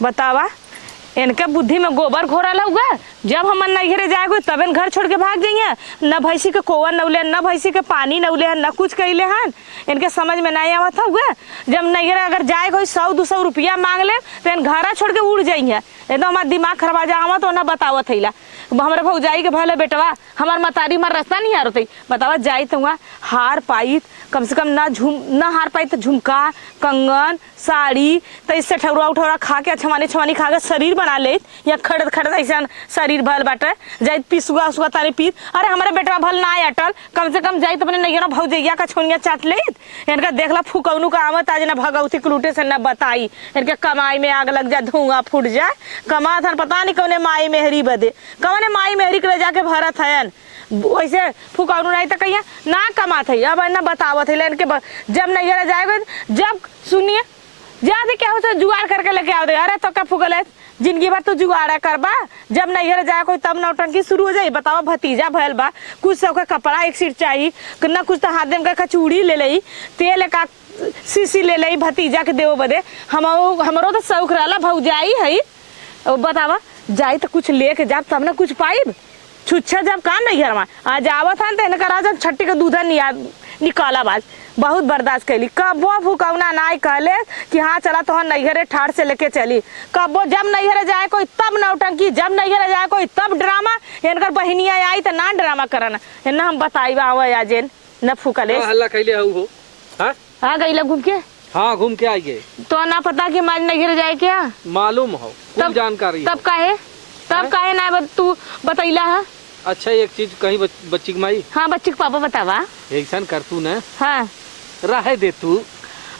बतावा इनके बुद्धि में गोबर घोरल हुआ। जब हम नैहरे जाएगो तबे घर छोड़ के भाग जाइए। न भैंसी के कोवन नौले, न भैंसी के पानी नौले, न कुछ कैले हन। इनके समझ में नहीं आवत हुआ। जब नैहरे अगर जाएगो 100-200 रुपया मांग ले तो इन घर छोड़ के उड़ जाइए। एकदम हमारा दिमाग खराब आ जावा तो ना बतावत है। हमारे भौजाई के भले बेटवा हमार मतारी मार रास्ता नहीं आ रही। बतावा जाई तो वहाँ हार पाई कम से कम ना हार पाई तो झुमका कंगन साड़ी तो इससे ठौरा उठौरा खा के छमानी खा के शरीर बना ले या खड़द खड़द ऐसा शरीर भल बाटे जाई पिसुआ उसुआ तारी पीत। अरे हमारे बेटवा भल ना अटल कम से कम जाई तो अपने नैहरा भौजैया का छोनिया चाट ले। इनका देखला फुकौनू का आवत आज ना भगवती कुलूटे से न बताई। इनके कमाई में आग लग जा धुआं फूट जाए। कमा था पता नहीं कौने माई मेहरी बदे कौने माई मेहरी के ले जाके भरत है। वैसे फुकौनू नहीं तो कहिए ना कमात है। अब ना बतावत है इनके जब नैहरा जाएगा जब सुनिए ज्यादा क्या हो जुगाड़ करके लेके आओ दे। अरे तो क्या फुकल है जिंदगी भर तो जुगाड़ा करबा। जब नैहर जाए कोई तब नौटंकी शुरू हो जाए। बताओ भतीजा भैल बा कुछ सबका कपड़ा एक सीट चाहिए ना कुछ तो हाथ में चूड़ी ले लई तेल का सीसी ले लई भतीजा के देव बदे। हमरो तो शौक रहा भौजाई है। बतावा जाई तो कुछ लेके जाब तब ना कुछ पाइब। छुच्छा जब काम नहीं घर में आज आवत है तो इनका राजा छट्टी का दूधा निकाला बाज बहुत बर्दाश्त कैली। कबो फुकौना नाई कहले कि हाँ चला तो नैहरे ठाड़ से लेके चली। कबो जब नैहरे जाए कोई तब नौटंकी, जब नैहरे जाए कोई तब ड्रामा। इनकर बहनिया आई तो ना ड्रामा करना इन्ना हम बताइबा आवा जेन न फुकले हल्ला कैले हो। हाँ गईला घूम के। हाँ घूम के आइए तो ना पता कि माज नैहरे जाए क्या मालूम हो तब जानकारी तब काहे ना तू बतैला है। अच्छा एक चीज कहीं बच्ची की माई। हाँ बच्ची के पापा बतावा ऐसा कर तू न। हाँ रहे दे तू।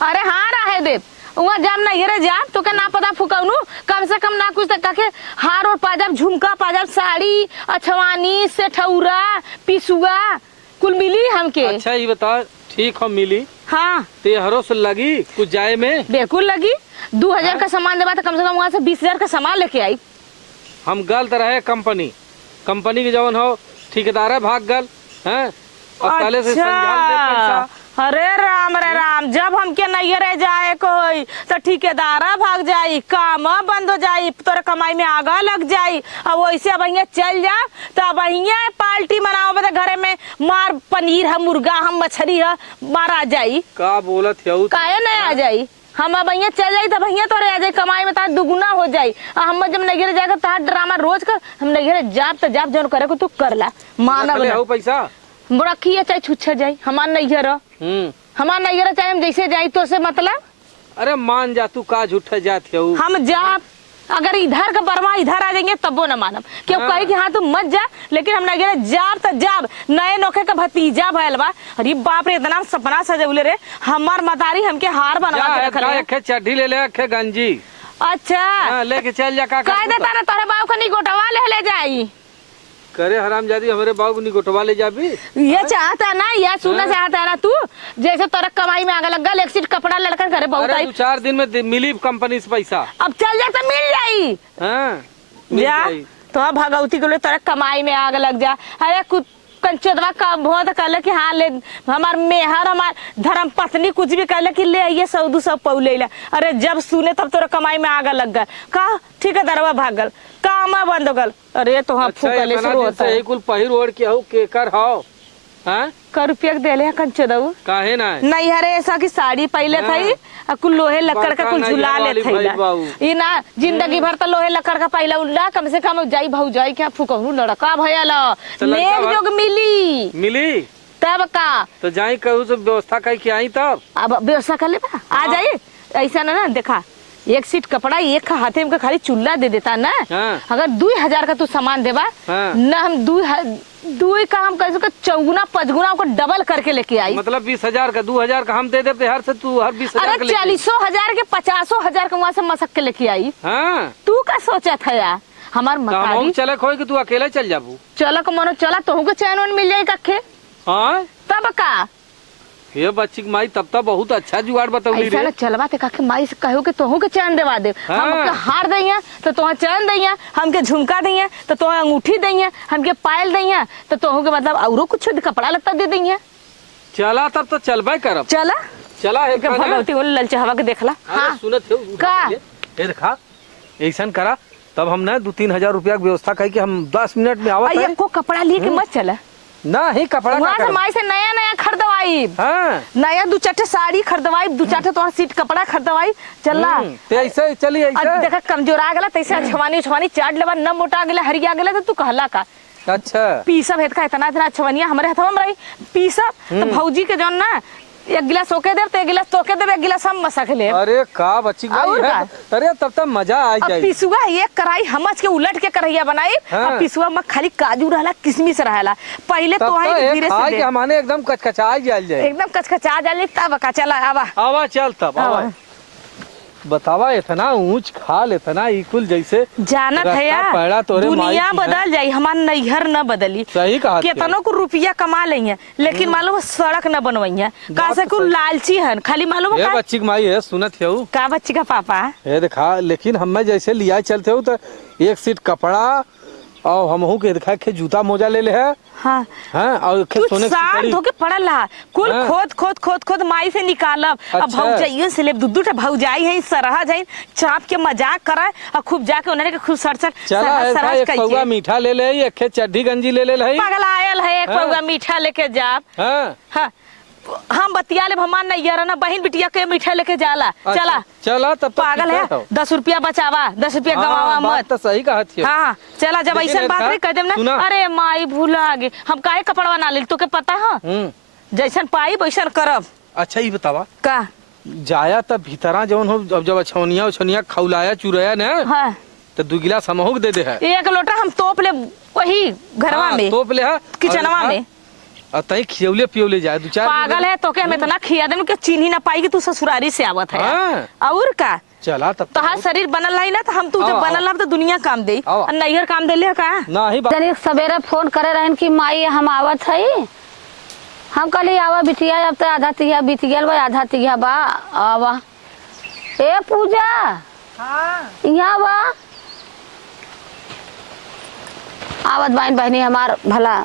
अरे हाँ रहे दे वहाँ जब नैहरे जा तो क्या ना पता फुकौनू कम से कम ना कुछ तक हार और पाजाब झुमका पाजाब साड़ी अछवानी से ठौरा पिसुआ कुल मिली हमके। अच्छा ये बता ठीक हो मिली। हाँ तेहरो से लगी कुछ जाए में बिल्कुल लगी। 2000 का सामान देवा तो कम से कम वहाँ से 20,000 का सामान लेके आई। हम गलत रहे कंपनी के जवन हो ठेकेदार भाग गल हैं और पहले से समझा दे पैसा। अरे राम रे राम जब हमके नैहरे जाए कोई तो ठेकेदारा भाग जाई काम बंद हो जाई तोरे कमाई में आगा लग जाई। अब वैसे अब चल जा तो अब पार्टी मनाओ बता घरे में मार पनीर है मुर्गा हम मछली है मार आ जाई। का बोलत है काहे नहीं आ जाई। हम अब चल जाई तब तोरे आ जाई कमाई में तार दुगुना हो जाई। हम जब नैहरे जाएगा तार ड्रामा रोज कर हम नैहरे जाब तो जाब जो करे को तू कर ला माना पैसा रखिए चाहे छुच्छा जाई हमार नैहर हमार नैहर चाहे हम जैसे जाई तो से मतलब। अरे मान जा तू का झूठा जाते हो। हम जा अगर इधर का बर्मा इधर आ जाएंगे तब वो न मानम क्यों कहे कि हाँ तू मत जा। लेकिन हम नैहर जाब तो जाब नए नौके का भतीजा भैल बा। अरे बाप रे इतना सपना सजौले रे हमार मतारी हमके हार बनवा के रखल चड्ढी ले ले गंजी। अच्छा लेके चल जा का देता ना तोरे बाबू का निगोटवा ले जाई। करे हरामजादी हमारे बाबू निगोटवा ले जाबी। ये चाहता ना ये सुनना चाहता है ना तू जैसे तोरा कमाई में आगे लग एक सीट कपड़ा लड़का करे बहुत आई 2-4 दिन में मिली कंपनी से पैसा। अब चल जा तो मिल जाई। हाँ जा तो भगवती के लिए तोरा कमाई में आग लग जा। अरे कुछ कंचदवा का बहुत कहले कि हाँ ले हमार मेहर हमार धर्म पत्नी कुछ भी कहले कि ले आइए 100-200 पौले ला। अरे जब सुने तब तोरा कमाई में आग लग गए का ठीक है दरवा भागल काम बंद हो गल। अरे तो हाँ फूकले शुरू होता है कुल पहिर ओढ़ के हो के कर हो हैं का रुपया देले कंचदऊ काहे ना नहीं हरे ऐसा की साड़ी पहले थई कुल लोहे लकड़ का कुल झुला ले थई ना जिंदगी भर तो लोहे लकड़ का पहला उल्ला कम से कम जाई भौजाई क्या फुकहू लड़का भयल मेल जोग मिली तब का तो जाई कहू से व्यवस्था कई के आई तब अब व्यवस्था कर ले आ जाई ऐसा ना देखा एक सीट कपड़ा एक हाथे में खाली चूल्हा दे देता ना। अगर 2000 का तू सामान देवा ना हम 2 का हम कैसे 4-5 को डबल करके लेके आई। मतलब 20,000 का 2,000 का हम दे देते हर से तू हर 20,000 अरे 40,000 के 50,000 का वहाँ से मसक के लेके आई। तू का सोचा था यार हमार मतारी चलक हो कि तू अकेले चल जाबू चलक मनो चला तो चैन मिल जाये कखे तब का ये बच्ची की माई तब बहुत अच्छा जुगाड़ बताऊली रे। चलवा ते काके माई से कहो के तोहू के चैन देवा दे। हम हार दइया तो तोहा चैन दइया हमके झुमका दइया तो तोहा अंगूठी दइया हमके पायल दइया तो तोहू के मतलब औरो कुछ कपड़ा लगता दे दइया। चला तब तो चलबे करब चला भगवती बोल ललचा हवा के देखला। हां सुनत हो का देखा ऐसा करा तब हम ना 2-3 हजार रुपया के व्यवस्था कही कि हम 10 मिनट में आवत है। को कपड़ा लेके मत चला, ना ही कपड़ा वहाँ का से माई से नया नया खरीदवाई, हाँ नया 2-4 साड़ी खरीदवाई, 2-4 तो सीट कपड़ा खरीदवाई चला। ते ऐसे चली ऐसे। देखा कमजोर आ गला तैसे छवानी छवानी चाट लेबा, न मोटा गेला हरिया गेला तो तू कहला का अच्छा पीसब हेत का इतना इतना छवनिया हमरे हथवा में रही पीसब तो भौजी के जौन ना एक गिलास ओके देब तो एक गिलास तोके देब, एक गिलास हम मसक ले। अरे का बच्ची और है का? अरे तब तक मजा आ अब जाए। पिसुआ एक कढ़ाई हमच के उलट के करैया बनाई, हाँ। अब पिसुआ में खाली काजू रहला किशमिश रहला, पहले तो आई धीरे से दे हमारे एकदम कचकचा जाए एकदम कचकचा जाले तब का चला आवा आवा चल तब आवा। बतावा इतना ऊंच खाल इतना इकुल जैसे जानत है यार, पैड़ा तोरे दुनिया माई बदल जाई, हमार नैहर न बदली। सही कहा केतनों को रुपया कमा लेंगे लेकिन मालूम सड़क न बनवाइया का से को लालची हन खाली मालूम ये का बच्ची की माई है सुनत है का बच्ची का पापा ये देखा। लेकिन हमें जैसे लिया चलते हो तो एक सीट कपड़ा और हमहू के दिखा के जूता मोजा ले है। हाँ हाँ और के तू सोने की साल सिकड़ी। धोके पड़ल रहा कुल हाँ। खोद खोद खोद खोद माई से निकालब। अब अच्छा। भौजाइयो से ले दूध भौजाई है सरहा जाई चाप के मजाक करे और खूब जाके उन्हें के खूब सड़सड़ चला ऐसा एक पौवा मीठा ले ले, एक खे चड्ढी गंजी ले ले है। पागल आयल है एक हाँ। पौवा मीठा लेके जाब। हाँ हाँ हम बतिया ले हमार नैयर ना बहन बिटिया के मीठा लेके जाला चला चला तब तक पागल है 10 रुपया बचावा 10 रुपया गवावा मत। तो सही कहा थी। हाँ चला जब लेकिन ऐसा बात ऐसा नहीं कर देम ना सुना। अरे माई भूला गे हम काहे कपड़वा ना ले तो के पता है जैसन पाई वैसन करब। अच्छा ये बतावा का जाया तब भीतरा जवन हो जब छौनिया उछनिया खौलाया चुराया ना हाँ तो 2 गिलास हमहू दे दे है। एक लोटा हम तोप ले वही घरवा में तोप ले है किचनवा में और तई खियौले पियौले जाए 2-4 पागल है तो के हम इतना खिया देम के चीनी ना पाई कि तू ससुरारी से आवत है हाँ। और का चला तब तोहार शरीर बनल है ना तो हम तू जब आओ, बनल हम तो दुनिया काम दे आओ। और नैहर काम देले का ना ही तनी सवेरे फोन करे रहन कि माई हम आवत है, हम कहली आवा बिटिया अब तो आधा तिया बीत गया बा आधा तिया बा आवा। ए पूजा यहाँ बा आवत बहन बहनी हमार भला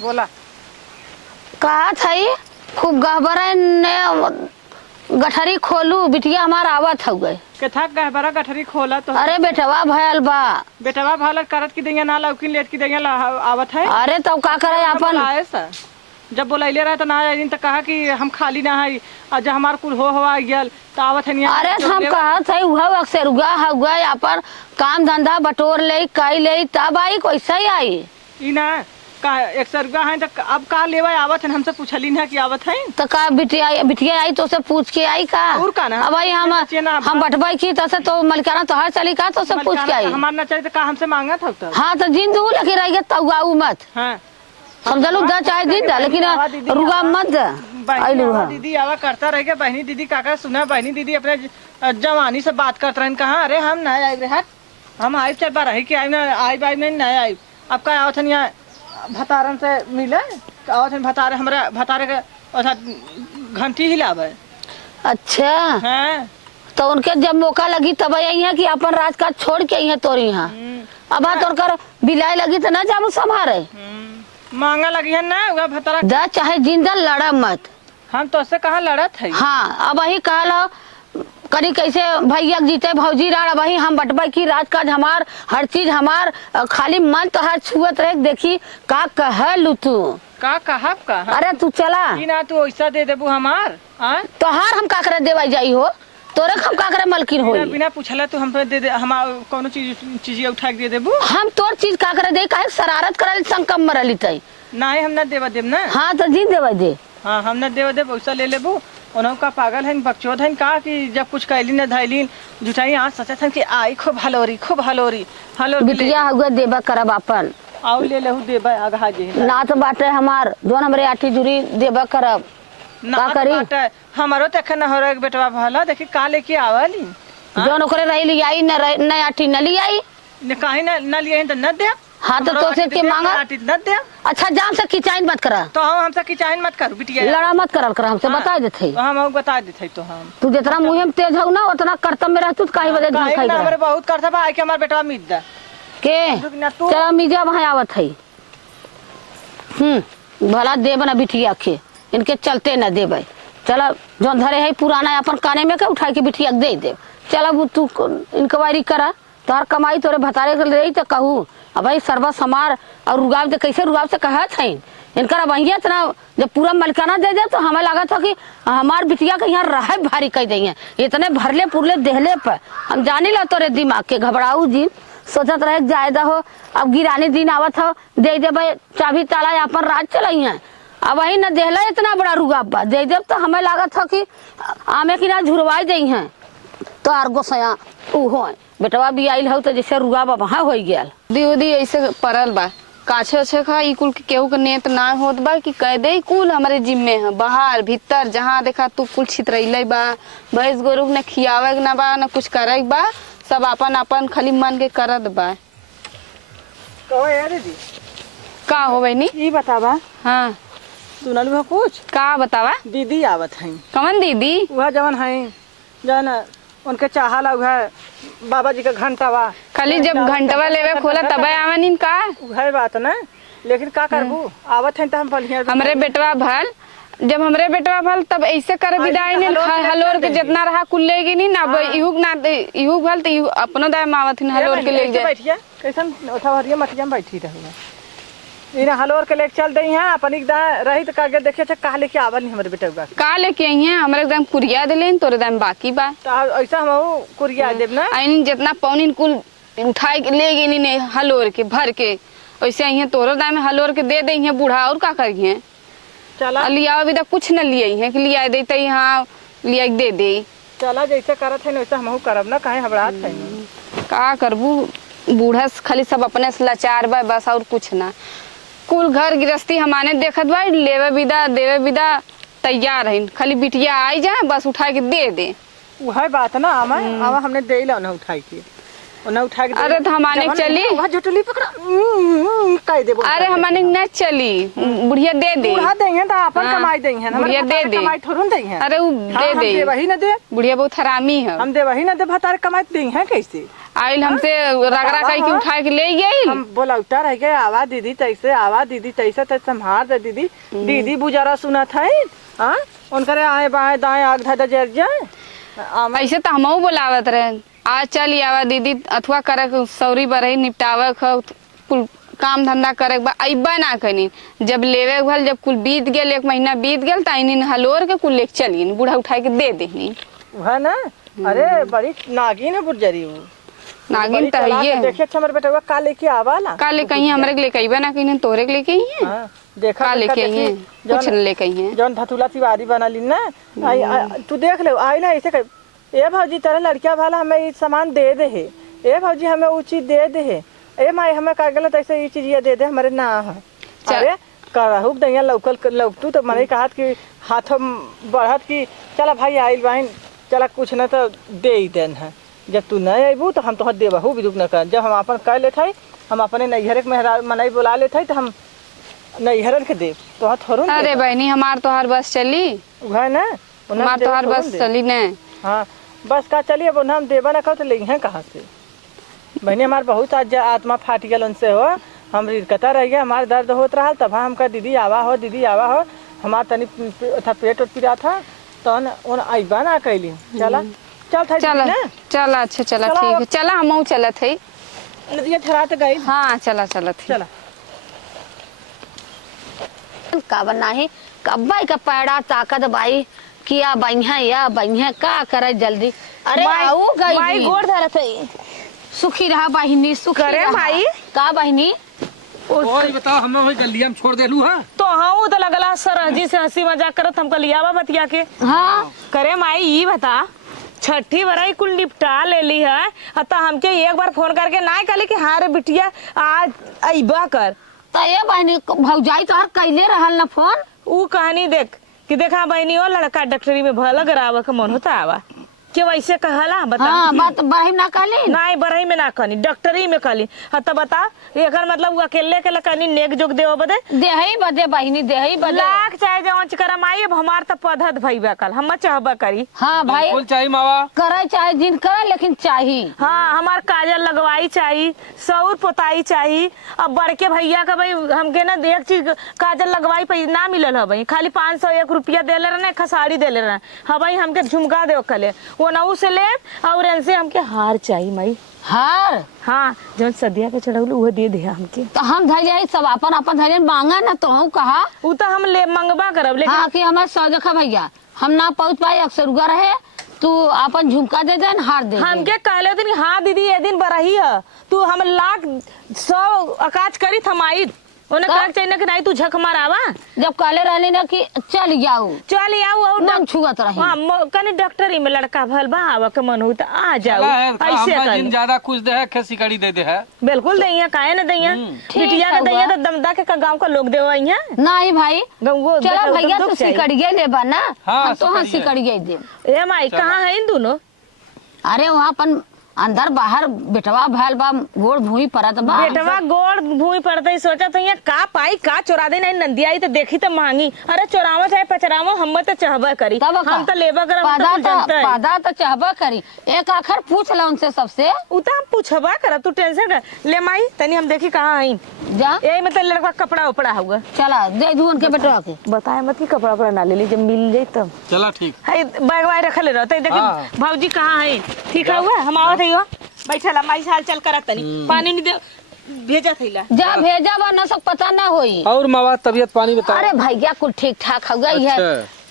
बोला कहा था खूब गहबर ने गठरी खोलू बिटिया हमार आवत हो गए कथा गहबरा गठरी खोला तो अरे बेटवा भयल बा बेटवा भालत करत की देंगे ना लौकिन लेट की देंगे आवत है। अरे तब का करे अपन बुलाए सा जब बुलाइले रहा तो ना आई तो कहा कि हम खाली ना है और जब हमार कुल हो हवा गया तो आवत है नहीं। अरे हम कहत है उहा अक्सर उगा हुआ अपन काम धंधा बटोर ले कई ले तब आई कैसे ही आई ई ना का 100 रुपया है तो अब का लेवा आवत है हमसे पूछली ना कि आवत है तो का बिटिया बिटिया आई तो से पूछ के आई का और का ना अब भाई हम बटवाई की तो से तो मलिकाना तो हर चली का तो से पूछ के आई हमार ना चाहिए तो का हमसे मांगा था तो हाँ तो जिन दू लेके रह गया तब गाऊ मत हाँ समझलू दा चाहे दिन दा लेकिन रुआ मत आइलू हां दीदी आवा करता रह गया बहनी दीदी काका सुना बहनी दीदी अपने जवानी से बात करते रहन कहा अरे हम ना आए रहे हम आई चार बार रही कि आई ना आई बाई में नहीं आई अब का आवत है भतारन से मिले आवत है भतारे हमरा भतारे के अच्छा घंटी हिलावे। अच्छा हाँ तो उनके जब मौका लगी तब आई है कि अपन राजकाज छोड़ के आई है तोरी यहाँ अब हाँ तोर बिलाई लगी तो ना जामू संभारे मांगा लगी है ना वह भतारा दा चाहे जिंदा लड़ा मत हम तो से कहा लड़त है। हाँ अब वही कहला करी कैसे भैया जीते भौजी राड़ वही हम बटबा की राजकाज हमार हर चीज हमार खाली मन तो हर छुअत रहे देखी का कहलू तू का कहब का अरे तू चला ई ना तू ऐसा दे देबू हमार हाँ तोहार हम का करे देवाई जाई हो तोरे हम का करे मलकिन होई बिना पूछला तू हम पे दे दे हम कोनो चीज उठा के दे देबू हम तोर चीज का करे दे काहे शरारत करल संकम मरली तई ना हम ना देवा देब ना हाँ तो जी देवाई दे हाँ हम ना देवा देब पैसा ले लेबू उन्हों का पागल है बकचोद है का कि जब कुछ कैली न धैली जुटाई आज सचत है कि आई खूब हलोरी हलो बिटिया हुआ देबा करब अपन आओ ले लेहू देबा आगा जे ना तो बाटे हमार दोन हमरे आठी जुरी देबा करब ना का करी? बाटे हमारो तक न हो रहा बेटवा भला देखी का लेके आवली जोन ओकरे रही ली आई न आठी न ली आई ने काहे न लिए तो न दे हाँ तो तोसे के मांगा न दे अच्छा जान से किचाइन मत करा तो हम हमसे की चाहन मत कर बिटिया लड़ा मत करल कर हमसे हाँ। बता देथे हम बता देते तो हम तू जितना मुंह में तेज हो ना उतना कर्तव्य में रहतू काहे बजे झूठ खाई हमरे बहुत करता बा आई के हमार बेटवा मीत दे के ना तू चल मिजा वहां आवत है भला देब ना बिटिया के इनके चलते न देबे चल जोन धरे है पुराना अपन काने में के उठा के बिटिया दे दे चल अब तू इंक्वायरी करा, तोहर कमाई तोरे भतारे के रही तो कहूँ अब भाई सर्वा समार और रुगाव से कैसे रुगाव से कहत है इनकर वही इतना जब पूरा मलकाना दे दे तो हमें लगा था कि हमार बिटिया के यहाँ रहे भारी कह देंगे इतने भरले पुरले देहले पर हम जाने ला तोरे दिमाग के घबराऊ जी सोचत रहे जायदा हो अब गिरानी दिन आवत हो दे दे भाई चाबी ताला अपन राज चलाई है अब वही न देहला इतना बड़ा रुगाबा दे दे तो हमें लगा था कि आमे की ना झुरवाई दी हैं तो आर गोसया ऊ हो बेटवा भी आइल हो तो जैसे रुगाबा वहाँ हो गया दीदी ऐसे परल बा काछे अच्छे खा ई कुल के केहू के नेत ना होत बा कि कह दे कुल हमारे जिम्मे है बाहर भीतर जहाँ देखा तू कुल छितरैले बा भैंस गोरु ने खियावे ना बा ना कुछ करे बा सब अपन अपन खाली मन के करत बा कहो यार दीदी का हो बहनी ई बतावा हाँ सुनलू है कुछ का बतावा दीदी आवत है कमन दीदी वह जवन है जवन उनके चाहला है बाबा जी का घंटा बा खाली जब घंटवा लेवे खोला तबे आवनिन का वह बात ना लेकिन का करबू आवत है तो हम बढ़िया हमरे बेटवा भल जब हमरे बेटवा भल तब ऐसे कर विदाई ने हलोर के जितना रहा कुल लेगी नहीं ना इहुक ना इहुक भल तो अपनो दाय मावत हलोर के ले जाए बैठिया कैसन ओठा भरिया मटिया में बैठी रही इना हलोर के लेके चल दई है अपन एकदम रही तो कागे देखे छ कहा लेके आवल नहीं हमरे बेटा का लेके आई हैं हमरे एकदम कुरिया देले तोरे दाम बाकी बा तो ऐसा हम कुरिया देब ना आइन जितना पौनिन कुल उठाई के ले गई ने हलोर के भर के वैसे आई हैं तोरे दाम हलोर के दे दई हैं बूढ़ा और का करी हैं चला लिया अभी तक कुछ न लिए हैं कि लिया देते यहाँ लिया दे दे चला जैसे करत है वैसे हमहू करब ना काहे हबड़ात है का करबू बूढ़ा खाली सब अपने से लाचार बा बस और कुछ ना कुल घर गृहस्थी हमारे देखत बा लेवे विदा देवे विदा तैयार है खाली बिटिया आई जाए बस उठा के दे दे वह बात ना आमा आमा हमने दे ला ना उठाई के ना उठा के अरे तो हमारे चली वह झुटली पकड़ा कह दे अरे हमारे न चली बुढ़िया दे दे बुढ़ा देंगे तो अपन कमाई देंगे बुढ़िया दे दे कमाई थोड़न देंगे अरे वो दे दे दे वही ना दे बुढ़िया बहुत हरामी है हम दे वही ना दे भतार कमाई देंगे कैसे आइल हमसे रगड़ा कह के उठा के ले गई हम बोला उठा रह गए आवा दीदी तैसे आवा दीदी तैसे तैसे संभार दे दीदी दीदी बुजारा सुना था हाँ उनकरे आए बाएं दाएं आग धा जर जाए ऐसे तो हमहू बोलावत रहे आज चल आवा दीदी अथवा करे सौरी बरही निपटावे कुल काम धंधा करे अबा ना कनी जब लेवे भल जब कुल बीत गए एक महीना बीत गए तो हलोर के कुल लेके चलिए बूढ़ा उठा के दे देनी वह ना अरे बड़ी नागिन है बुरजरी वो नागिन तो ये देखिए हमरे बेटा का लेके आवा ना का लेके आई हमरे के लेके आइबा ना कहीं तोरे के लेके आई है हां देखा का लेके आई है कुछ न लेके आई है जौन धतुला तिवारी बना ली ना तू देख ले आई ना ऐसे ए भौजी तेरा लड़किया वाला हमें ये सामान दे दे है ए भौजी हमें वो चीज दे दे है ए माई हमें का गलत ऐसे ये चीज ये दे दे हमारे ना है अरे करहुक दैया लौकल लौकतू तो मैंने कहा कि हाथों बढ़त की चला भाई आइल बहन चला कुछ न तो दे ही देन है जब तू नहीं अबू तो हम तो देबहू भी दुख न कर जब हम अपन कह लेते हम अपने नैहर के मनाई बुला लेते तो हम नैहर के देव तो थोड़ू अरे बहनी हमार तो हर बस चली वह ना हमार तो हर बस चली न हाँ बस का चलिए अब हम देवा ना कहो तो ले हैं कहाँ से बहनी हमारे बहुत आज आत्मा फाट गया उनसे हो हम रिकता रह गया हमारे दर्द होत रहा तब हम कहा दीदी आवा हो हमार तनी पेट पिरा था तो उन आइबा ना कैली चला चल था चला चला अच्छा चला ठीक है चला हम चलत है नदिया ठहरात गई हाँ चला चलत है चला का बनाही कब्बाई का पैड़ा ताकत बाई किया बढ़िया या बढ़िया का करे जल्दी अरे आओ गई माई गोड़ धरत है सुखी रहा बहिनी सुखी करे रहा। माई का बहिनी और बताओ हमें वही गलिया में छोड़ देलू हां तो हाँ वो तो लगला सरहजी से हंसी मजाक करत हमको लियावा बतिया के हाँ करे माई ये बता छठी बराई कुल निपटा ले ली है तो हमके एक बार फोन करके ना कहली कि हाँ रे बिटिया आज अइबा कर तो ये बहनी भौजाई तो हर कैले रहल ना फोन ऊ कहानी देख कि देखा बहनी हो लड़का डॉक्टरी में भला करावा का मन होता आवा के वैसे कहला बता हाँ बात बरही ना कहली नहीं बरही में ना कहनी डॉक्टरी में कहली हाँ तो बता एकर मतलब वो अकेले के कहनी नेक जोग देव बदे देही बदे बहिनी देही बदे लाख चाहे जवन करम आई अब हमार तो पधत भईबा कल हम चाहबा करी हाँ भाई फूल चाहिए मावा करे चाहे जिन करे लेकिन चाहिए हाँ हमार काजल लगवाई चाहिए सौर पोताई चाहिए अब बड़के भैया का भाई हमके ना एक चीज काजल लगवाई पे ना मिलल है भाई खाली 501 रुपया दे ले रहे खसाड़ी दे ले रहे हाँ भाई हमके झुमका दे कले वो नऊ से ले और इनसे हमके हार चाहिए माई। हार हाँ जब सदिया के चढ़ौलू वो दे दे हमके। तो हम धैर्य सब अपन अपन धैर्य मांगा ना, तो हम कहा वो तो हम ले मंगवा करब लेकिन हाँ कि हमारे सौ देखा भैया हम ना पहुँच पाए, अक्सर उगा रहे, तू अपन झुमका दे दे हार दे दे। हमके कहले दिन हाँ दीदी ये दिन बरही है तू हम लाख 100 अकाज करी थमाई उन्हें कहा चाहिए कि नहीं तू झक मारावा। जब कहले रहले ना कि चल जाओ चल आओ और मन छुअत रही। हाँ कने डॉक्टरी में लड़का भल बा आवा के मन हो तो आ जाओ चला है ऐसे हम कर जिन ज्यादा कुछ दे है खसी कड़ी दे दे है। बिल्कुल दैया काहे न दैया बिटिया के दैया तो दमदा के गांव का लोग देवा यहाँ नहीं भाई गंगो चलो भैया तू सिकड़िए ले बना, हाँ, हम तो हाँ सिकड़िए। सिकड़िए दे। ए माई कहाँ है इन दोनों? अरे वहाँ अपन अंदर बाहर बेटवा भैल बा, गोड़ भूमि परत बा। बेटवा गोड़ भूमि पड़ते ही सोचा तो यहाँ का पाई का चोरा दे नहीं नंदिया आई तो देखी तो मांगी। अरे चोरावा चाहे पचरावा हम तो चाहबा करी तब हम तो लेबा करब पादा तो चाहबा करी। एक आखिर पूछ ला उनसे सबसे उता हम पूछबा करब तू टेंशन कर ले माई तनी हम देखी कहाँ आई जा यही मतलब लड़का कपड़ा उपड़ा हुआ चला दे दू उनके बेटवा के। बताए मत कि कपड़ा उपड़ा ना ले ली जब मिल जाये तब चला ठीक है बैग वाई रखले रहते देखी हाँ। भाजी कहाँ है ठीक है हुआ हम आवत है बैठला माई हाल चल करत तनी पानी नहीं दे भेजा थैला जा भेजा बा ना सब पता ना होई। और मावा तबियत पानी बताओ। अरे भैया कुल ठीक ठाक हो गई है,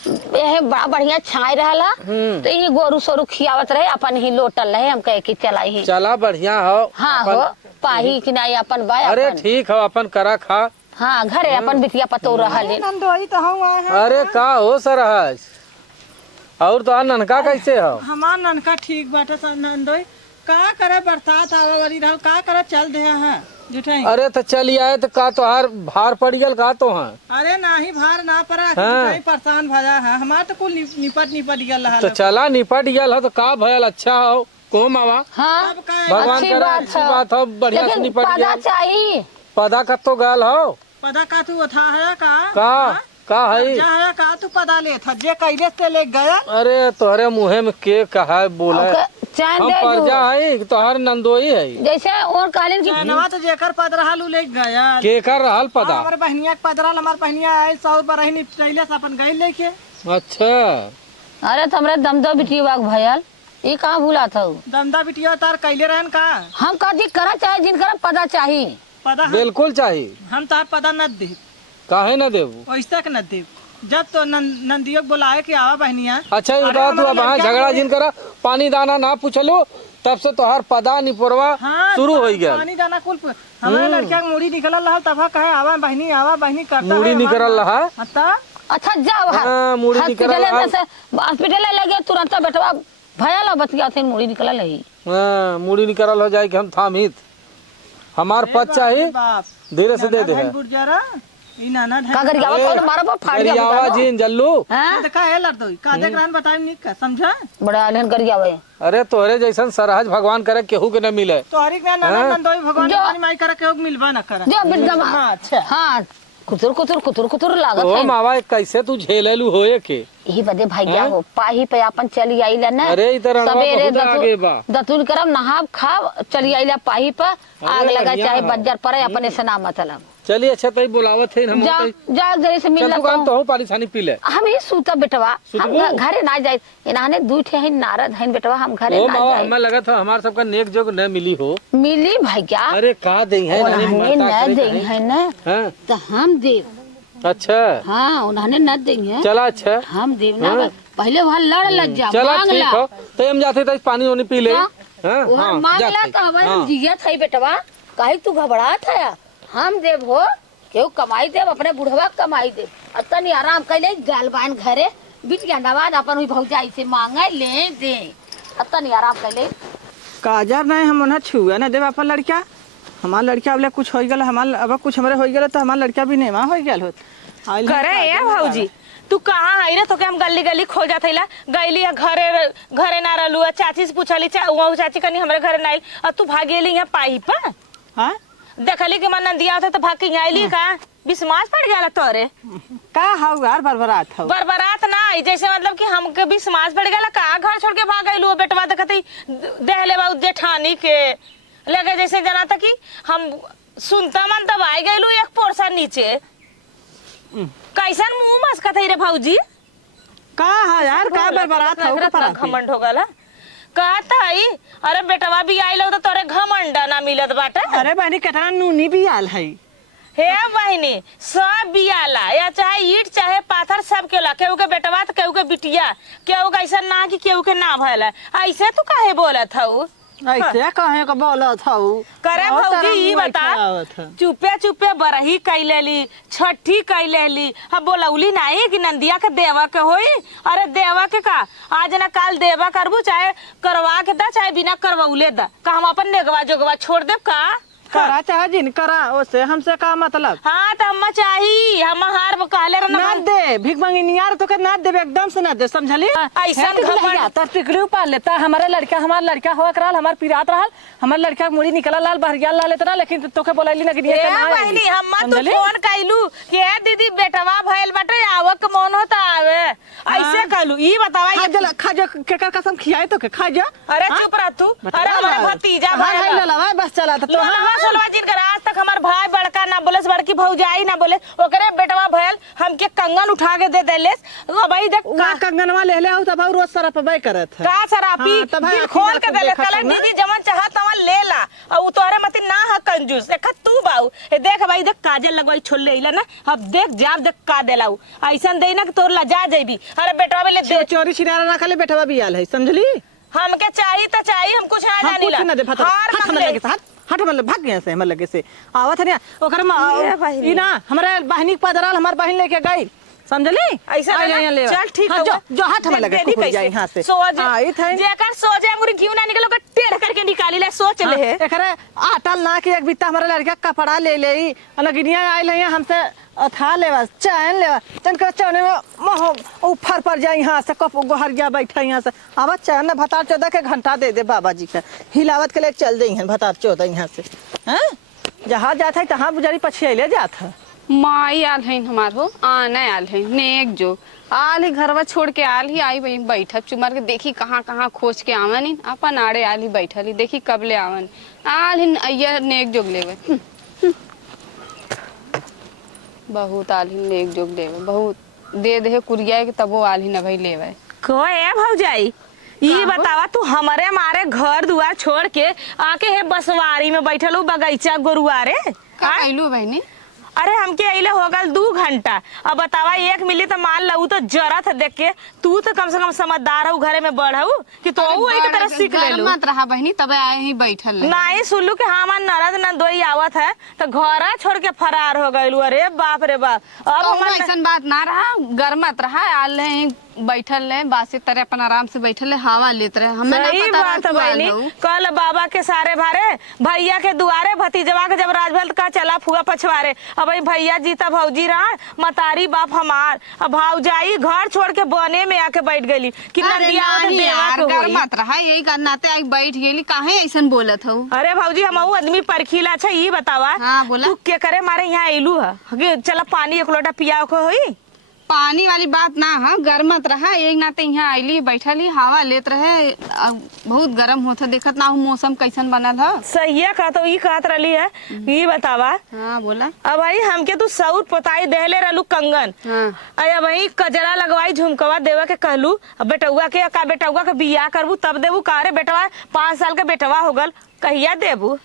ये बड़ा बढ़िया छाई रहला तो ये गोरू सोरू खियावत रहे अपन ही लोटल रहे, हम कहे कि चला ही चला बढ़िया हो। हाँ हो पाही कि नहीं अपन बा अरे अपन। ठीक हो अपन करा खा। हाँ घरे अपन बिटिया पतो रहले। नंदोई तो हम आए हैं। अरे का हो सरहज और तो ननका कैसे हो? हमार ननका ठीक बाटे नंदोई का करे बरसात आवा वाली रहल का करे चल दे हैं जुठाई। अरे तो चली आए तो का तोहार भार पड़ गल का तो है? अरे नाही भार ना पड़ा हाँ। जुठाई परेशान भजा है हमार तो कुल निपट गया रहा। तो चला निपट गल हो तो का भयल अच्छा हो को मावा। हाँ अब का भगवान अच्छी करे बात अच्छी है। बात हो बढ़िया से लेकिन निपट पता गया। चाहिए पदा का तो गल हो पदा का तू था है का का है? जा है का तू पदा ले था जे कैले से ले गया। अरे तोहरे मुँहे में के कहा बोला चैन हम दे दू परजा है कि तोहर नंदोई है? जैसे और कालीन की नवा तो जेकर पद रहल उ ले गया। के कर रहल पदा? हमारे बहनिया के पद रहल हमार बहनिया आई 100 बरही निपटैले से अपन गई लेके। अच्छा अरे तुमरे दमदो बिटिया भैयल ये कहाँ भूला था? दमदा बिटिया तार कैले रहन का हम कदी करा चाहे जिनका पता चाहिए पदा बिल्कुल चाहिए। हम तार पदा न दे काहे न देबू? वैसे के न दे जब तो नंदियो बुलाए कि आवा बहनिया। अच्छा ये बता तू अब हाँ झगड़ा जिन करा पानी दाना ना पूछलो तब से तोहार पदा निपोरवा शुरू हो गया। पानी दाना कुल हमारे लड़किया के मुड़ी निकलल रहा तब कहे आवा बहनी करता मुड़ी निकल रहा। अच्छा जाओ हाँ, मुड़ी निकल रहा। हॉस्पिटल लगे तुरंत बेटवा भैया बतिया थे मुड़ी निकल रही। हाँ, मुड़ी निकल हो जाए कि हम थामित हमार पद चाहिए धीरे से दे दे है। कागरियावा तो मारा बहुत फाड़ दिया गरियावा जीन जल्लू। हैं का है लड़दोई का देख रहन बताई नहीं का समझा। बड़ा आलन गरियावा अरे तोहरे जैसन सरहज भगवान करे केहू के न मिले। तोहरी का नंदोई भगवान पानी माई करे के मिलबा न करे। जो बिरदमा हां अच्छा हाँ कुतुर लागत ओ है। मावा कैसे तू झेलेलू होए के? यही बदे भैया हो पाही पे अपन चली आइला ना अरे इ तरह सवेरे बहुत आगे बा। दतुल करब नहाब खाब चली आइला पाही पे आग लगा बढ़िया चाहे हो। बज्जर पड़े अपने से ना मतलब चलिए अच्छा तई बुलावत है हम जा जा जरे से मिल चल दुकान तो हो पानी छानी पी ले। हम ही सूता बेटवा हम सुतबू? घरे ना जाए इन्हाने दू ठे हैं नारद हैं बेटवा हम घरे ओ ना मावा जाए हमें लगा था हमार सबका नेक जोग न मिली हो। मिली भैया अरे का दे है उन्होंने न दे है ना हां तो हम दे अच्छा हाँ उन्होंने न देंगे चला अच्छा हम देव ना पहले वहाँ लड़ लग जा चला मांग ठीक ला हो तो हम जाते थे पानी वानी पी ले। हाँ? हां वहाँ मांग ला तो हमारे जिया था बेटवा काहे तू घबरा था हम देव हो केहू कमाई देव अपने बुढ़वा कमाई देव अतनी आराम कैले गालबान घरे बिटिया नवाज अपन हुई भौजाई से मांगे ले दे अतनी आराम कैले काजर नहीं हम उन्हें छुए न देव अपन लड़किया। हमार लड़किया अब कुछ हो गल हमार अब कुछ हमारे हो गल तो हमार लड़किया भी नहीं हो गल होत करे ए भौजी तू कहाँ आई रे तो के हम गली गली खो जात हैला गईली घरे ना रहलू चाची से पूछली चाची कनी हमरे घरे ना आइल और तू भाग गेली यहाँ पाई पर हां देखली कि मन दिया था तो भाग के यहाँ आइली का विश्वास पड़ गया तोरे का हाउ यार बरबरात हो बरबरात ना आई जैसे मतलब कि हमके विश्वास पड़ गया का घर छोड़ के भाग गईलू बेटवा देखती देहले बा जेठानी के लगे जैसे जना था कि हम सुनता मन तब आई गईलू एक पोरसा नीचे कैसन मुंह मस्का थे रे भौजी का है यार का बरबरात हो का घमंड हो गला कहता है अरे बेटवा भी आई लोग तो तोरे घमंडा ना मिलत बाटे। अरे बहनी कितना नूनी भी आल है। हे बहिनी सब बियाला या चाहे ईट चाहे पाथर सब केला, केहू के बेटवा तो केहू के बिटिया, केहू के ऐसा ना कि केहू के ना भला। ऐसे तू काहे बोलत हऊ? ऐसे कहे को बोलत हऊ? करे भौजी ई बता, चुपे चुपे बरही कैलेली, छठी कैलेली, अब बोलौली नहीं कि नंदिया के देवा के होई? अरे देवा के का आज ना काल देवा करबू, चाहे करवा के दा चाहे बिना करवौले दा, का हम अपन नेगवा जोगवा छोड़ देब का? करा चाहे जिन करा, ओसे हमसे का मतलब? हाँ तो हम चाहिए हम हार कहले ना दे भीख मांगी नियार तो के ना दे, एकदम से ना दे, समझली? ऐसा घमंड तर टिकड़ी पाल लेता हमारा लड़का हुआ कराल, हमार पिरात रहल, हमार लड़का के मुड़ी निकला लाल बहरिया ला लेता, लेकिन तोके बोलैली ना कि नहीं ए बहिनी हम्मा तू फोन कैलू के दीदी बेटवा भइल बाटे आवक मन होता आवे, ऐसे कहलू। ई बतावा खा जा केकर कसम खियाए तो के खा जा। अरे चुप रह तू। अरे हमारा भतीजा भाई लवा बस चला तो सोलवा जिन कर आज तक हमार भाई बड़का ना बोले, बड़की भौजाई ना बोले, ओकरे बेटवा भइल हमके कंगन उठा के दे देलेस। भाई देख का कंगनवा ले ले त भाई रोज सरापबे करत है का सरापी दिल खोल के देले, कल दीदी जवन चाहत तवन ले ला और तोरे मत ना ह कंजूस। देख तू बाऊ देख भाई देख काजल लगवाई छोड़ ले इला ना, अब देख जाब देख का देलाऊ ऐसन दे ना कि तोर लजा जइबी। अरे बेटवा ले दे चोरी छिनारा ना खाले बेटवा भी आल है, समझली? हमके चाहिए तो चाहिए, हम कुछ ना जानी ला। हाथ में लगे हट मतलब भाग गया से हमर लगे से आवत है ओकर ई ना हमरे बहनी के पदराल हमार बहन लेके गई, समझली? ऐसा ले चल ठीक है जो हाथ में लगे खुल जाए यहां से सोजे जेकर सोजे मुरी क्यों ना निकलो के टेढ़ करके निकाली ले, सोच ले है एकरे आटल ना कि एक बित्ता हमारे लड़का कपड़ा ले ले लगनिया आइल है हमसे अथा लेवा चैन लेवा तनका चने में मोह ऊपर पर जाए यहां से कप गोहरिया बैठा यहां से आवत चैन ना भतार 14 के घंटा दे दे बाबा जी के हिलावत के ले चल दई हैं भतार 14 यहां से। हैं जहां जात है तहां बुजारी पछिले जात है। माई आल है हमार हो आना आल है नेक जो आल ही घरवा छोड़ के आल ही आई बहन बैठब चुमार के देखी कहाँ कहाँ खोज के आवन अपन आड़े आल ही बैठल ही देखी कब ले आवन आल ही अय्या नेक जोग लेवे बहुत आल ही नेक जोग लेवे बहुत दे दे कुरिया के तबो आल ही न भाई लेवे को ए भौजाई ये बतावा तू हमारे मारे घर दुआर छोड़ के आके है बसवारी में बैठल हूँ बगीचा गोरुआरे का आइलू बहनी? अरे हमके अइले हो गल 2 घंटा, अब बतावा एक मिली तो मान लऊ तो जरा था देख के तू तो कम से कम समझदार हो घरे में बढ़ऊ कि तो एक तरह सीख ले लू मत रहा बहनी तब आए ही बैठल नहीं सुनलू कि हमार ननद न दोई आवत है तो घरा छोड़ के फरार हो गइलू। अरे बाप रे बाप अब हमार ऐसा बात ना रहा घर मत रहा आल बैठल ले बासे तरह अपन आराम से बैठल हवा लेते रहे हमें ना सही पता बात है बहनी। कल बाबा के सारे भारे भैया के दुआरे भतीजवा के जब राजभल का चला फुआ पछवारे, अब भैया जीता भौजी रहा मतारी बाप हमार, अब भौजाई घर छोड़ के बने में आके बैठ गई कि मत रहा यही नाते आई बैठ गेली काहे ऐसा बोलत हो? अरे भौजी हम आदमी परखीला अच्छा ये बतावा तू के करे मारे यहाँ आइलू है चला पानी एक लोटा पिया को होई पानी वाली बात ना है घर मत रहा एक नाते यहाँ आईली बैठली हवा लेत रहे बहुत गर्म होता देखत ना मौसम कैसन बनल है। सही है कहतो ई कहत रही है ये बतावा। हाँ बोला। अब भाई हमके तू सऊर पोताई देले रहलू कंगन अया भाई कजरा लगवाई झुमकवा देवा के कहलू बेटुआ के का बेटुआ के बियाह करबू तब देबू का रे बेटवा 5 साल के बेटवा हो गल कहिया देबू?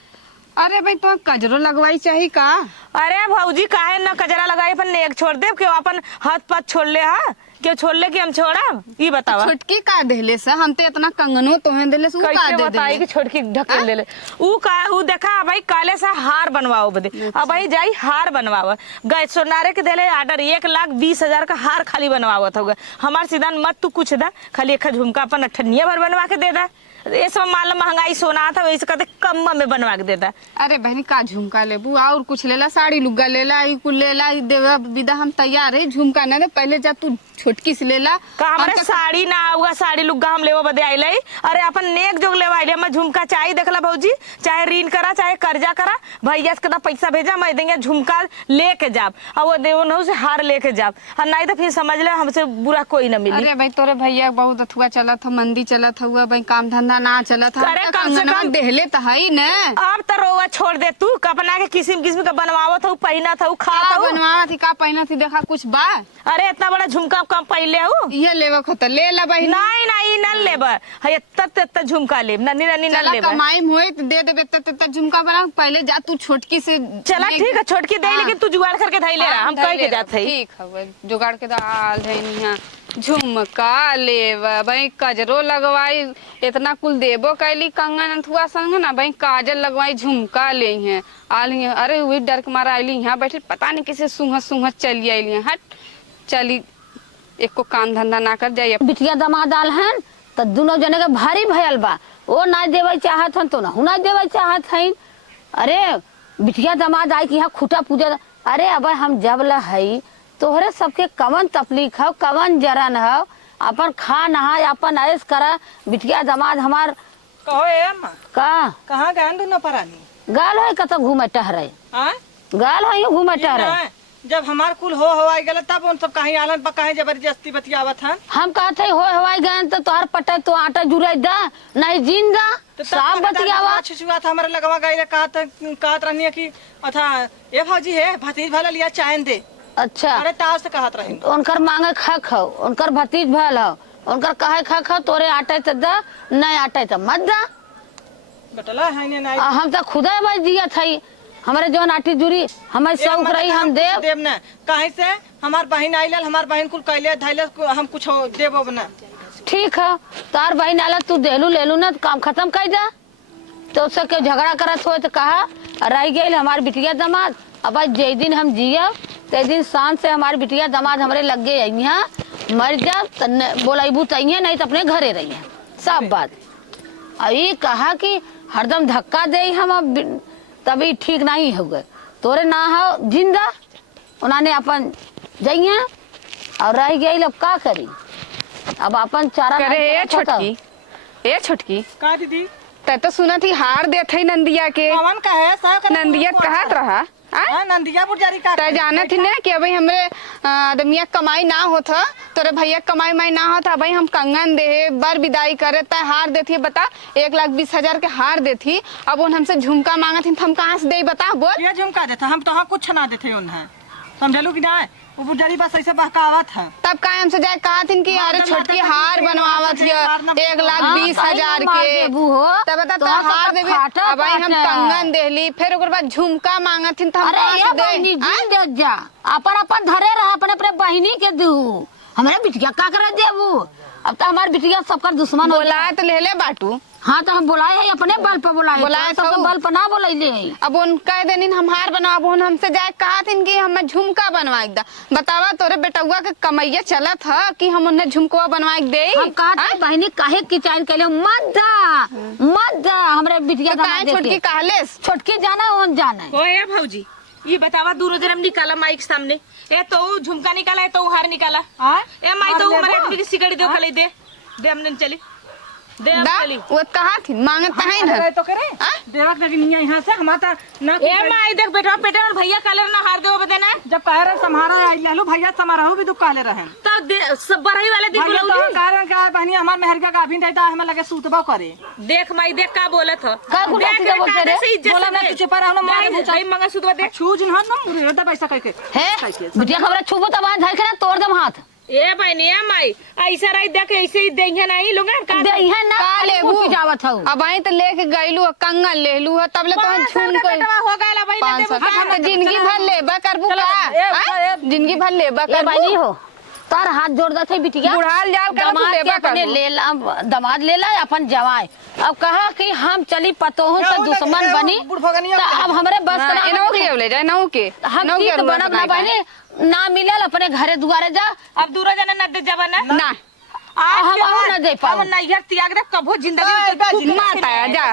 अरे भाई तो कजरो लगवाई चाहिए का? अरे भौजी काहे न कजरा लगाई अपन नेक छोड़ दे क्यों अपन हाथ पाथ छोड़ ले हा क्यों छोड़ ले कि हम छोड़ा ये बतावा। छोटकी का देले से हम ते इतना कंगनो तोहे देले से कैसे बताई कि छोटकी ढकेल ले ऊ का ऊ देखा भाई काले से हार बनवाओ बदे अब भाई जाई हार बनवावा गए सोनारे के देले ऑर्डर 1,20,000 का हार खाली बनवावत होगा हमार सीधन मत तू कुछ दा खाली एक झुमका अपन अठन्निया भर बनवा के दे दा ये सब मान लो महंगाई सोना था वैसे कहते कम में बनवा के देता। अरे बहनी का झुमका लेबू और कुछ लेला साड़ी लुग्गा लेला ई कुल लेला ई देवा विदा हम तैयार है झुमका ना पहले जा तू छोटकी से लेला का हमारे साड़ी ना आऊगा साड़ी लुग्गा हम लेवा बदे आइले अरे अपन नेक जोग लेवा आइले हम झुमका चाहिए देखला भौजी चाहे ऋण करा चाहे कर्जा करा भैया से पैसा भेजा मैं देंगे झुमका लेके जाब और वो देव से हार लेके जाब और नहीं तो फिर समझ ले हमसे बुरा कोई न मिली। अरे भाई तोरे भैया बहुत अथुआ चलत ह मंदी चलत हुआ भाई काम धंधा ना चलत है अरे कम से कम देहले तो है न अब तो रोवा छोड़ दे तू कपना के किस्म किस्म का बनवावत हो पहना था खा बनवावा थी का पहना थी देखा कुछ बा। अरे इतना बड़ा झुमका कम पहले हूँ ये लेवा खत ले ला बहिनी नहीं नहीं न लेब है तत झुमका लेब नन्नी नन्नी न चला लेब कमाई होई तो दे देबे त झुमका बना पहले जा तू छोटकी से चला ठीक है छोटकी दे लेकिन तू जुगाड़ करके धई ले रहा हम कह के जात है ठीक है जुगाड़ के दाल है यहाँ झुमका लेब भाई कजरो लगवाई इतना कुल देबो कैली कंगन अथुआ संग ना भाई काजल लगवाई झुमका ले हैं आली अरे वही डर के मारा आईली यहाँ बैठे पता नहीं किसे सुहत सुहत चली आईली हट चली एको काम धंधा ना कर जाइए बिटिया दमाद आल हैं तो दोनों जने के भारी भयल बा वो ना देवे चाहत हन तो ना देवे चाहत हन अरे बिटिया दमाद आई कि यहाँ खूटा पूजा अरे अब हम जब ला हई तोहरे सबके कवन तकलीफ हो कवन जरन हो अपन खा नहा अपन ऐश करा बिटिया दमाद हमार कहो ए अम्मा का कहाँ गए दोनों परानी गाल है कतो घूमे टहरे हाँ गाल है घूमे टहरे ना, जब हमार कुल हो आई गल तब उन सब कहीं आलन पर कहीं जबरदस्ती बतियावत हन हम कहते हो हवाई गए तो तोहर पटे तो आटा जुराई दा नहीं जिंदा साफ बतियावा छुआ था हमारे लगवा गई कहत रहनी कि अथा ए भौजी है भतीज भला लिया चाय दे अच्छा अरे ताव से कहत रही उनकर मांगे खा खाओ उनकर भतीज भल हो उनकर कहे खा खाओ तोरे आटे तो दा नहीं आटे तो मत दा बटला है ने नहीं हम तो खुदा बच दिया थी हमारे जौन आटी जुरी हमारे शौक रही हम देव देव ना कहीं से हमार बहन आइल हमार बहन कुल कैले धैले हम कुछ देबो ना ठीक है तार बहन आला तू देलू लेलू ना तो काम खत्म कर जा तो उससे क्यों झगड़ा करत हो तो कहा रह गई हमारी बिटिया दमाद अब जे दिन हम जिया ते दिन शान से हमारी बिटिया दमाद हमारे लग गए यहाँ मर जा बोलाबू तो नहीं तो अपने घरे रही सब बात अभी कहा कि हरदम धक्का दे हम अब तभी ठीक नहीं हो गए तोरे ना हो जिंदा उन्होंने अपन जाइए और रह गई अब का करी अब अपन चारा करे नहीं ए करत होता। छोटकी ए छोटकी का दीदी तै तो सुना थी हार देत है नंदिया के कवन का है सा नंदिया कहत रहा हां नंदिया पुजारी का तै जाना थी ना कि अभी हमरे आदमिया कमाई ना होत ह तोरे भैया कमाई माई ना होत भाई हम कंगन दे बर विदाई करे तै हार देती बता 1,20,000 के हार देती अब उन हमसे झुमका मांगत हम कहाँ से दे बता बोल ये झुमका देता हम तो हाँ कुछ ना देते उन्हें समझलू कि ना वो पुजारी बस ऐसे बहकावत है तब का हमसे जाए कहा थी कि अरे छोटकी हार बनवावत हिय 1,20,000 के तब बता तो हार देबी अब भाई हम कंगन देली फिर ओकर बाद झुमका मांगत हिन त हम अरे कहाँ ये से बहनी दे जी दे जा अपन अपन धरे रहा अपने अपने बहनी के दू हमारे बिटिया का करे देबू अब तो हमारे बिटिया सबका दुश्मन हो बोला तो ले ले बाटू हाँ तो हम बोलाए है अपने बल पे बुलाए सबके बल पे ना बोलैले है अब उन कह देनी हम हार बनवाबो उन हमसे जाए कहा थी कि हम झुमका बनवाई दा बतावा तोरे बेटुआ के कमैया चलत ह कि हम उन्हें झुमकवा बनवाई दे हम कहा बहनी काहे किचाइन के लिए मत दा हमरे बिटिया का छोटकी कहलेस छोटकी जाना उन जाना ओ ए भौजी ये बतावा दूर जरम निकाला माइक सामने ए तो झुमका निकाला है तो हार निकाला ए माई तो हमारे आदमी की सिगड़ी दो खले दे हमने चली दे अब दा चली वो कहा थी मांगत है ना तो करे देवक लगी नहीं यहाँ से हमारा ना ए माई देख बेटा पेटे और भैया काले ना हार देओ बदेना जब कह रहे समारा आई ले लो भैया समारा भी दुख काले रहे तब सब बरही वाले दिन भैया तो बुलाऊली कारण का बहनी हमार मेहर का अभी देता हमें लगे सूतबा करे देख माई देख का बोलत ह का बोलत देख है, बोलते रे? से इज्जत बोला से मैं दे। तुझे पर आना मारे भाई, मुझे भाई मंगा सुधवा देख छू जिन हाथ ना मुरे दे पैसा कह के है बिटिया हमरा छुबो तो बात धर के ना तोड़ दम हाथ ए बहनी ए माई ऐसा रही देख ऐसे ही देंगे नहीं लोग का दे इहे ना का खाली लेबू? फूट जावत हूं अब आई तो लेके गईलू कंगन लेलू है तब ले तो हम झूम को हो गया भाई ना 500 देबो हम जिंदगी भर लेबा करबू का जिंदगी भर लेबा ए करबू बहनी हो तार हाथ जोड़ दत है बिटिया बुढ़ाल जाल कर तू दमाद के लेबा अपने करबू ले ला दमाद ले ला अपन जवाई अब कहा कि हम चली पतोहू से दुश्मन बनी तो अब हमरे बस का ना एनौ के ले जाए नौ के हम नौ ठीक बनब ना बनी ना मिलल अपने घरे दुआरे जा अब दूर जाने न दे जबना ना हम आहू न दे पाऊ हम नहीं त्याग दे कबो जिंदगी में तो फूक माता है जा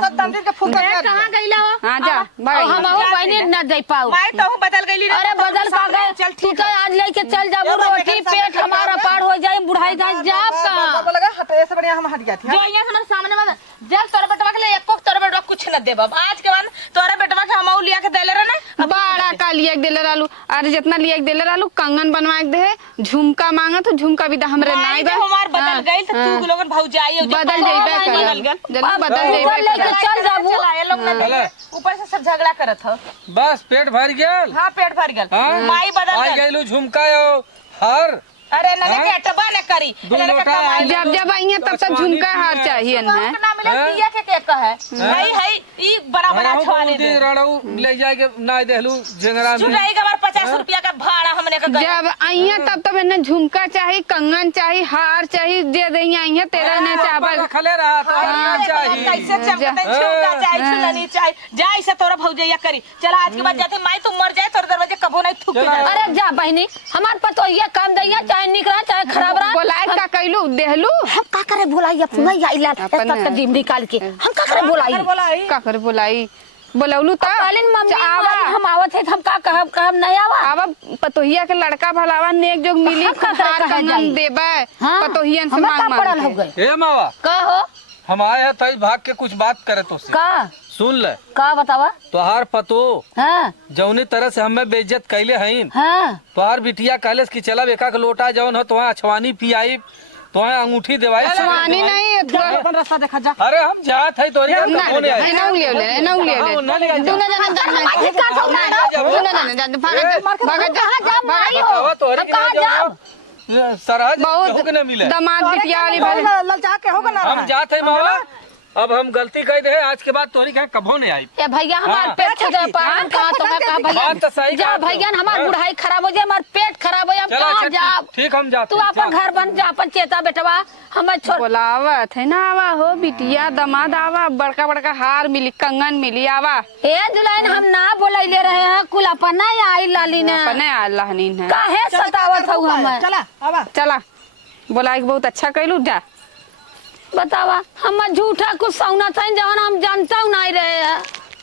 कहां गइला हो हां जा हम आहू बहनी न दे पाऊ माई तो हूं बदल गइली रे अरे बदल का गए चल तू तो आज लेके चल जाबू रोटी पेट हमारा पार हो जाए बुढ़ाई जाए जाब का लगा हटे से बढ़िया हम हट गया जो यहाँ हमारे सामने में जब तोरा बेटवा के लिए एको तोरा बेटवा कुछ न देब अब आज के बाद तोरा बेटवा के हम लिया के देले रहे ना बड़ा का लिया के देले रहलू अरे जितना लिया के देले रहलू कंगन बनवा के दे झुमका मांगा तो झुमका भी दा हमरे माई नाई जब हमार बदल गइल तो तू लोगन भौजाई हो बदल जइबे बदल गल कर जल्दी बदल ऊपर जइबे लेके चल जाबू चलाए लोग ना चले। ऊपर से सब झगड़ा करत हो बस पेट भर गेल हां पेट भर गल हाँ? माई बदल आई गल गइलू झुमका हार अरे नने के अटबा न करी दू नने के लोटा कमाई जब जब आई तब तब झुमका हार चाहिए ना ना मिले पिया के कहे भाई है ई बड़ा बड़ा छवाने दे रड़ऊ ले जाए के ना देहलू जेंगरा में चुराई के बार 50 रुपया का भाड़ा हमने का जब आई तब तब इन्हें झुमका चाहिए, कंगन चाहिए, हार चाहिए, दे दई आई तेरा ने चावल खले रहा तो चाहिए कैसे चमकते छुका चाहिए छुलनी चाहिए जाई से तोरा भौजैया करी चला आज के बाद जाते माई तुम मर जाए तोर दरवाजे कबो नहीं थूक अरे जा बहनी हमार पतो ये काम दैया चाहे निक रहा चाहे खराब रहा बोलाए का कैलू देहलू हम का करे बोलाई अपना या इला तक डिम निकाल के हम का करे बोलाई का करे बोलाई बोलौलू त कालिन मम्मी आवा हम आवत है हम का कहब नहीं आवा आवा पतोहिया के लड़का भलावा नेक जोग मिली हम का हार कहा कंगन जाई? देबे हाँ, पतोहियन से हमरा का मांग पड़ल हो मांग गए ए मावा का हो हम आए हैं तई भाग के कुछ बात करे तो से का सुन ले का बतावा तोहार पतो हाँ जौनी तरह से हमें बेइज्जत कैले हईन हाँ तोहार बिटिया कहले कि चला बेका के लोटा जौन हो तोहा अछवानी पियाई तोहा अंगूठी देवाई पानी नहीं अथवा अपन रास्ता देखा जा अरे हम जात है तोरी का ना कौन है ना उंगली ले ना उंगली ले ना ले जा दूना जाना भागत जा बतावा तोरी के कहाँ जाब? सरहज बहुत केहू के न मिले दामाद बिटिया वाली भले ललचा के होगा ना हम जात है मावा अब हम गलती कर दे आज के बाद तोरी कहे कबो नहीं आई ए भैया हमार हाँ। पेट खराब पान कहां तो कहा बात तो सही भैया जा कहा भैया हमार हाँ। बुढ़ाई खराब हो जाए हमार पेट खराब हो जाए हम चलो कहां अच्छा, जाब ठीक हम जाते तू हैं, अपन जा। घर बन जा अपन चेता बेटवा हमें छोड़ बोलावत है ना आवा हो बिटिया दामाद आवा बड़का बड़का हार मिली कंगन मिली आवा ए दुल्हन हम ना बोलैले रहे हैं कुल अपन ना आई लाली ने अपने अल्लाह नीन है काहे सतावत हऊ हमें चला आवा चला बोला के बहुत अच्छा कैलू जा बतावा हम झूठा कुछ सौना था जवन हम जानता नहीं रहे हैं